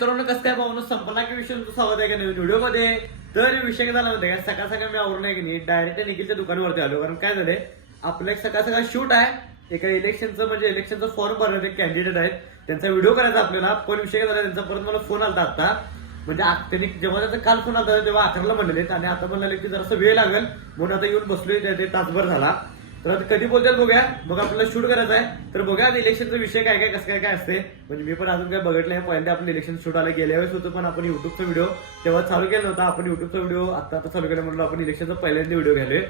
भाऊ संपला की विषय तुमचा स्वागत आहे का नवीन व्हिडिओमध्ये तर विषय झाला होता का? सकाळ सकाळ मी आवरून आहे की नाही डायरेक्ट निखिलच्या दुकानावरती आलो. कारण काय झालंय आपलं एक सकाळ सकाळ शूट आहे. एका इलेक्शनचं म्हणजे इलेक्शनचं फॉर्म भरणारे कॅन्डिडेट आहेत. त्यांचा व्हिडिओ करायचा आपल्याला. पण विषय झाला त्यांचा परत मला फोन आला आता म्हणजे त्यांनी जेव्हा त्याचा काल फोन आला तेव्हा अकराला म्हणलेत आणि आता म्हणाले की जरासं वेळ लागेल. म्हणून आता येऊन बसलोय ते तासभर झाला. तर कधी बोलतात बघूया. मग आपल्याला शूट करायचं आहे तर बघा आता इलेक्शनचा विषय काय काय कसं काय काय असते. म्हणजे मी पण अजून काय बघितलं आहे पहिल्यांदा आपण इलेक्शन शूट आला. गेल्या वेळेस होतो पण आपण युट्यूबचा व्हिडिओ तेव्हा चालू केला होता आपण युट्यूबचा व्हिडिओ आता आता चालू केला म्हणून आपण इलेक्शनचा पहिल्यांदा व्हिडिओ घ्यालोय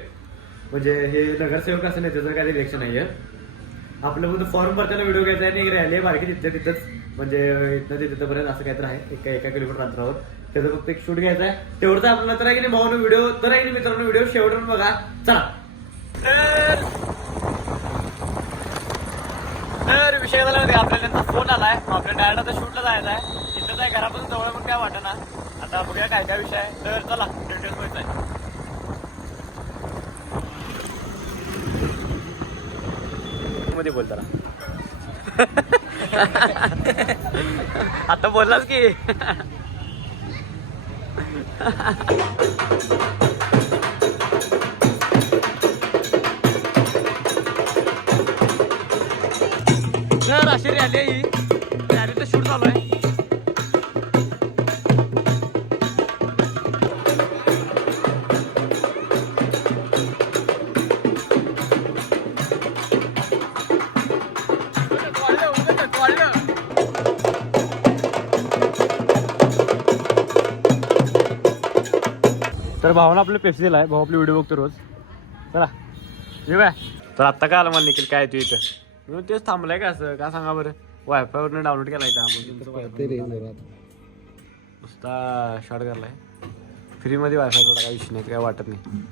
म्हणजे हे नगरसेवक असं नाही त्याचं काय इलेक्शन नाहीये. आपलं मग फॉर्म भरताना व्हिडिओ घ्यायचा आहे आणि रॅली बारकी तिथं तिथंच. म्हणजे इथं ते तिथंपर्यंत असं काहीतरी आहे. एका एका किलोमीटर अंतरावर. त्याचं फक्त एक शूट घ्यायचा आहे. तेवढं आपल्याला तर आहे की नाही भाऊनं व्हिडिओ तर आहे की मित्रांनो व्हिडिओ शेवटून बघा. चला. तर तर विषय झाला होता आपल्याला त्यांचा फोन आलाय. आपल्या डायरेक्ट आता शूटला जायचं आहे. इथं काय घरापासून जवळ पण काय वाटत ना आता बघूया काय काय विषय आहे. तर चला डिटेल्स व्हायचं आहे मध्ये बोल जरा. आता बोललास की. तर अशी रॅली आहे ही. रॅलीचं शूट चालू आहे तर भावानं आपलं पेप्सी दिलाय. भाऊ आपले व्हिडिओ बघतो रोज. चला येऊ काय तर आत्ता काय आलं मला निखिल काय तू इथं? मी तेच थांबलाय का असं? का सांगा बरं? वायफाय वरनं डाउनलोड केलाय का नुसता शॉर्ट करलाय. फ्रीमध्ये वायफाय थोडा काय विषय नाही काय वाटत नाही.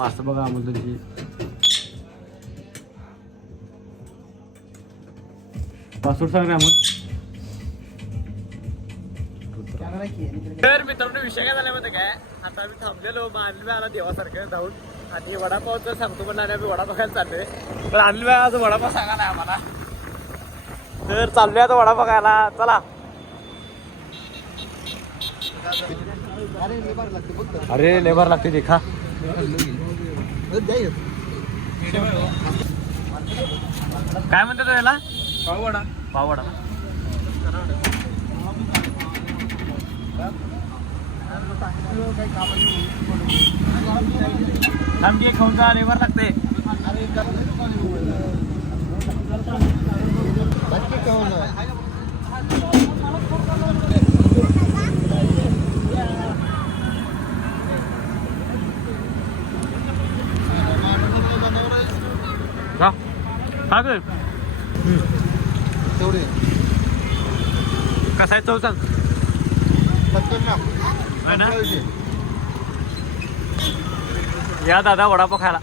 असं बघा अमोल तुझी पासवर्ड सांग रे अमोल. तर मित्रांनो विषय काय झाला माहिती काय? आता आम्ही थांबलेलो भाई आला देवासारखं जाऊन. आणि वडापावचं सांगतो पण आणि आम्ही वडापाव खायला चाललोय. तर अनिल भाई आज वडापाव सांगा नाही आम्हाला. तर चाललोय आता वडापाव खायला. चला. अरे लेबर लागते ते खा. काय म्हणते तो याला पाववडा. पाववडा. आमची खाऊन जा लेबर लागते. ग. कसा आहे चव सांग. है ना? या दादा वडापाव खायला.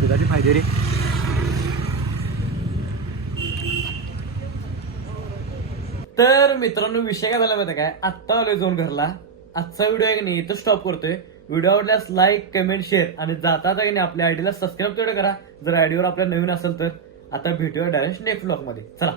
दुधाचे फायदे रे. तर मित्रांनो विषय काय झाला माहिती काय? आत्ता आलोय जाऊन घरला. आजचा व्हिडिओ आहे की नाही इथं स्टॉप करतोय. व्हिडिओ आवडल्यास लाईक कमेंट शेअर आणि जाता की नाही आपल्या आयडीला सबस्क्राईब तेवढं करा. जर आयडीवर आपल्या नवीन असेल तर आता भेटूया डायरेक्ट नेक्स्ट ब्लॉगमध्ये. चला.